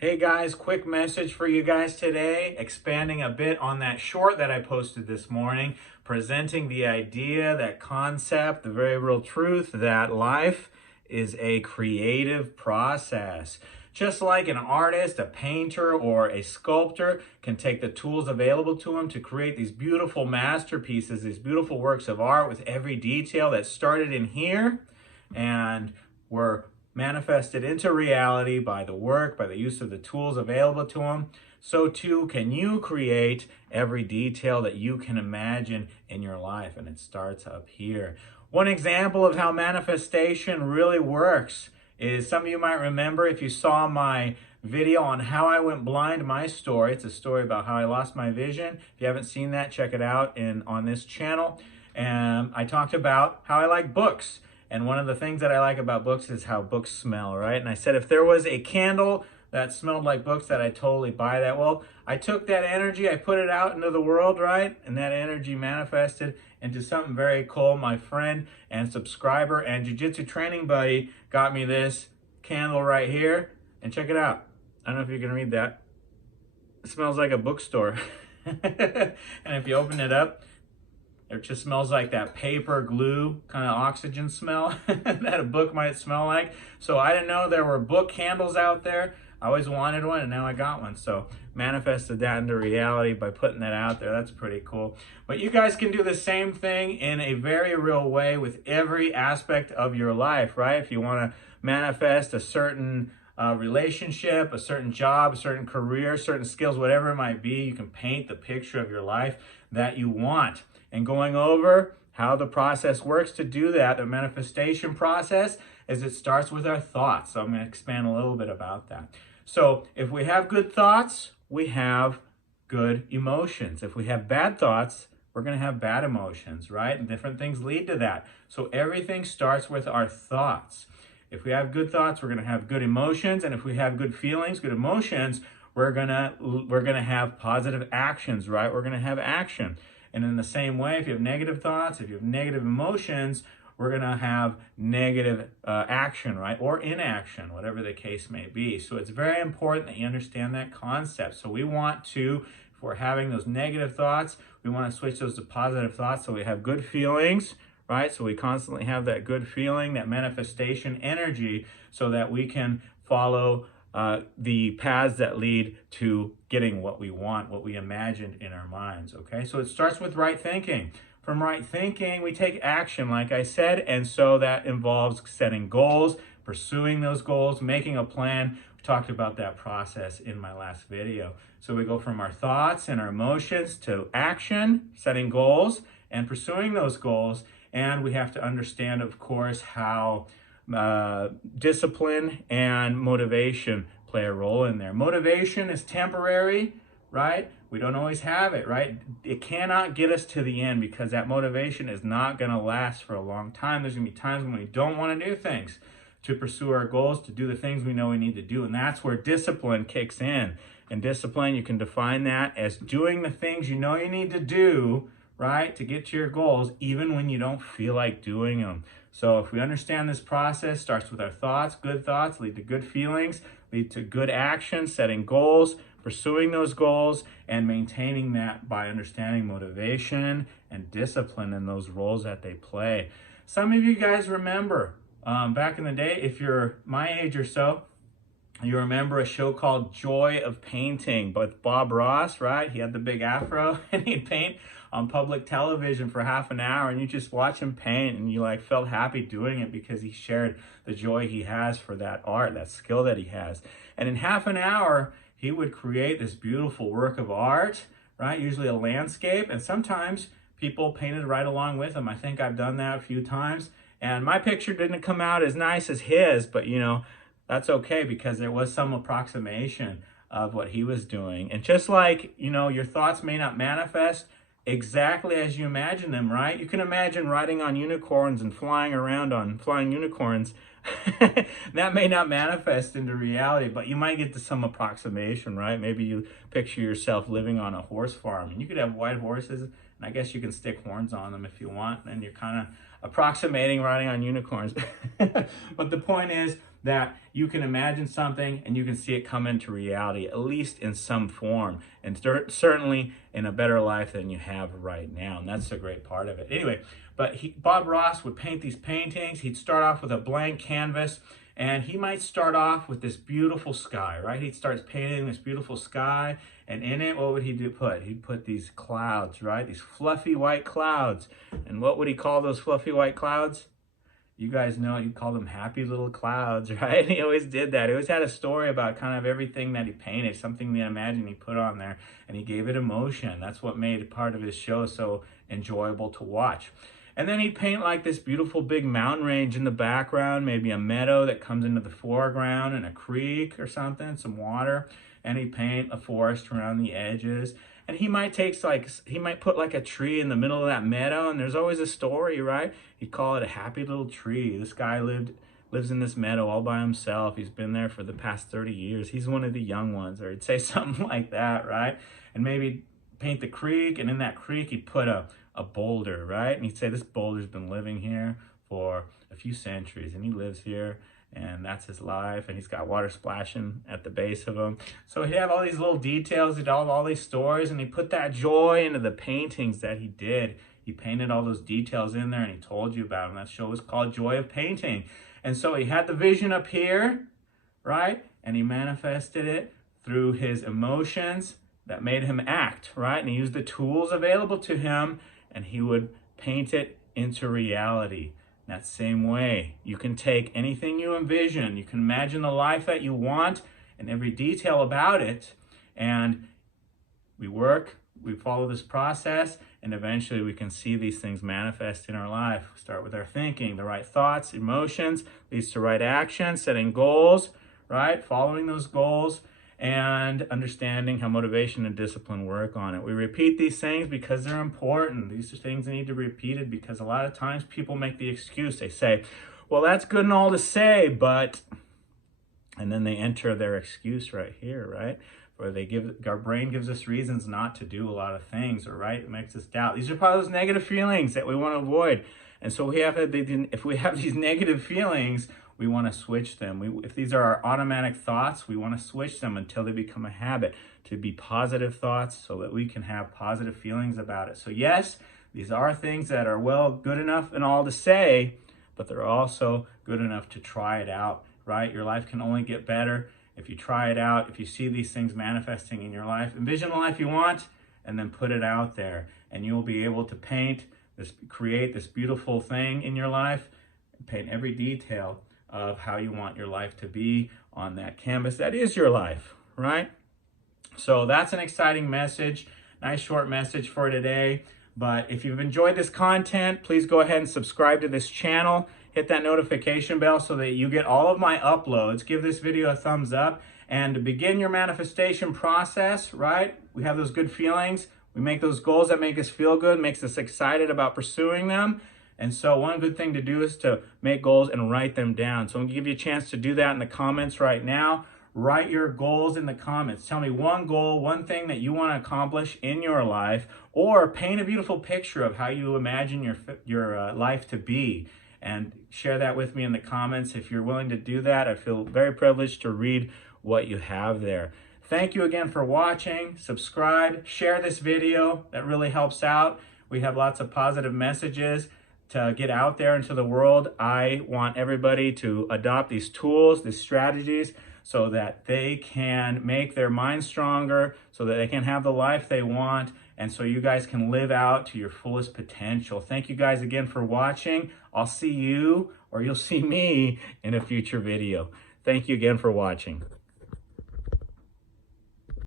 Hey guys, quick message for you guys today, expanding a bit on that short that I posted this morning, presenting the idea, that concept, the very real truth that life is a creative process. Just like an artist, a painter, or a sculptor can take the tools available to them to create these beautiful masterpieces, these beautiful works of art with every detail that started in here and were manifested into reality by the work, by the use of the tools available to them, so too can you create every detail that you can imagine in your life. And it starts up here. One example of how manifestation really works is, some of you might remember if you saw my video on how I went blind, my story. It's a story about how I lost my vision. If you haven't seen that, check it out on this channel. And I talked about how I like books. And one of the things that I like about books is how books smell, right? And I said, if there was a candle that smelled like books, that I'd totally buy that. Well, I took that energy, I put it out into the world, right? And that energy manifested into something very cool. My friend and subscriber and jiu-jitsu training buddy got me this candle right here. And check it out. I don't know if you can read that. It smells like a bookstore. And if you open it up, it just smells like that paper glue kind of oxygen smell that a book might smell like. So I didn't know there were book candles out there. I always wanted one, and now I got one. So manifested that into reality by putting that out there. That's pretty cool. But you guys can do the same thing in a very real way with every aspect of your life, right? If you want to manifest a certain relationship, a certain job, a certain career, certain skills, whatever it might be, you can paint the picture of your life that you want. And going over how the process works to do that, the manifestation process, is it starts with our thoughts. So I'm going to expand a little bit about that. So if we have good thoughts, we have good emotions. If we have bad thoughts, we're going to have bad emotions, right? And different things lead to that. So everything starts with our thoughts. If we have good thoughts, we're going to have good emotions. And if we have good feelings, good emotions, we're going to have positive actions, right? We're going to have action. And in the same way, if you have negative thoughts, if you have negative emotions, we're going to have negative action, right? Or inaction, whatever the case may be. So it's very important that you understand that concept. So we want to, if we're having those negative thoughts, we want to switch those to positive thoughts so we have good feelings, right? So we constantly have that good feeling, that manifestation energy, so that we can follow the paths that lead to getting what we want, what we imagined in our minds, okay? So it starts with right thinking. From right thinking, we take action, like I said, and so that involves setting goals, pursuing those goals, making a plan. We talked about that process in my last video. So we go from our thoughts and our emotions to action, setting goals, and pursuing those goals. And we have to understand, of course, how discipline and motivation play a role in there. Motivation is temporary, right? We don't always have it, right? It cannot get us to the end, because that motivation is not going to last for a long time. There's going to be times when we don't want to do things to pursue our goals, to do the things we know we need to do. And that's where discipline kicks in. And discipline, you can define that as doing the things you know you need to do, right, to get to your goals, even when you don't feel like doing them. So if we understand this process, starts with our thoughts. Good thoughts lead to good feelings, lead to good action, setting goals, pursuing those goals, and maintaining that by understanding motivation and discipline and those roles that they play. Some of you guys remember back in the day, if you're my age or so, you remember a show called Joy of Painting with Bob Ross, right? He had the big afro and he'd paint on public television for half an hour, and you just watch him paint and you like felt happy doing it because he shared the joy he has for that art, that skill that he has. And in half an hour, he would create this beautiful work of art, right? Usually a landscape, and sometimes people painted right along with him. I think I've done that a few times, and my picture didn't come out as nice as his, but you know, that's okay, because there was some approximation of what he was doing. And just like, you know, your thoughts may not manifest exactly as you imagine them, right? You can imagine riding on unicorns and flying around on flying unicorns. That may not manifest into reality, but you might get to some approximation, right? Maybe you picture yourself living on a horse farm, and you could have white horses, and I guess you can stick horns on them if you want, and you're kind of approximating riding on unicorns. But the point is, that you can imagine something and you can see it come into reality, at least in some form, and certainly in a better life than you have right now. And that's a great part of it. Anyway, but Bob Ross would paint these paintings. He'd start off with a blank canvas, and he might start off with this beautiful sky, right? He starts painting this beautiful sky, and in it, what would he put? He'd put these clouds, right? These fluffy white clouds. And what would he call those fluffy white clouds? You guys know, he'd call them happy little clouds, right? He always did that. He always had a story about kind of everything that he painted, something that I imagine he put on there, and he gave it emotion. That's what made part of his show so enjoyable to watch. And then he'd paint like this beautiful big mountain range in the background, maybe a meadow that comes into the foreground and a creek or something, some water. And he'd paint a forest around the edges. And he might put like a tree in the middle of that meadow, and there's always a story, right? He'd call it a happy little tree. This guy lives in this meadow all by himself. He's been there for the past 30 years. He's one of the young ones, or he'd say something like that, right? And maybe paint the creek, and in that creek he'd put a boulder, right? And he'd say this boulder's been living here for a few centuries, and he lives here, and that's his life, and he's got water splashing at the base of him. So he'd have all these little details, he'd have all these stories, and he put that joy into the paintings that he did. He painted all those details in there, and he told you about them. That show was called Joy of Painting. And so he had the vision up here, right? And he manifested it through his emotions that made him act, right? And he used the tools available to him, and he would paint it into reality. That same way, you can take anything you envision, you can imagine the life that you want and every detail about it, and we follow this process, and eventually we can see these things manifest in our life. We start with our thinking, the right thoughts, emotions, leads to right action, setting goals, right? Following those goals, and understanding how motivation and discipline work on it. We repeat these things because they're important. These are things that need to be repeated because a lot of times people make the excuse. They say, well, that's good and all to say, but, and then they enter their excuse right here, right? Where our brain gives us reasons not to do a lot of things, or right? It makes us doubt. These are probably those negative feelings that we want to avoid. And so if we have these negative feelings, we want to switch them. If these are our automatic thoughts, we want to switch them until they become a habit to be positive thoughts, so that we can have positive feelings about it. So yes, these are things that are good enough and all to say, but they're also good enough to try it out, right? Your life can only get better if you try it out, if you see these things manifesting in your life. Envision the life you want, and then put it out there, and you'll be able to create this beautiful thing in your life, paint every detail of how you want your life to be on that canvas that is your life, right? So that's an exciting message, nice short message for today. But if you've enjoyed this content, please go ahead and subscribe to this channel. Hit that notification bell so that you get all of my uploads. Give this video a thumbs up. And to begin your manifestation process, right? We have those good feelings. We make those goals that make us feel good, makes us excited about pursuing them. And so one good thing to do is to make goals and write them down. So I'm gonna give you a chance to do that in the comments right now. Write your goals in the comments. Tell me one goal, one thing that you want to accomplish in your life, or paint a beautiful picture of how you imagine your life to be. And share that with me in the comments. If you're willing to do that, I feel very privileged to read what you have there. Thank you again for watching. Subscribe, share this video. That really helps out. We have lots of positive messages to get out there into the world. I want everybody to adopt these tools, these strategies, so that they can make their mind stronger, so that they can have the life they want, and so you guys can live out to your fullest potential. Thank you guys again for watching. I'll see you, or you'll see me, in a future video. Thank you again for watching.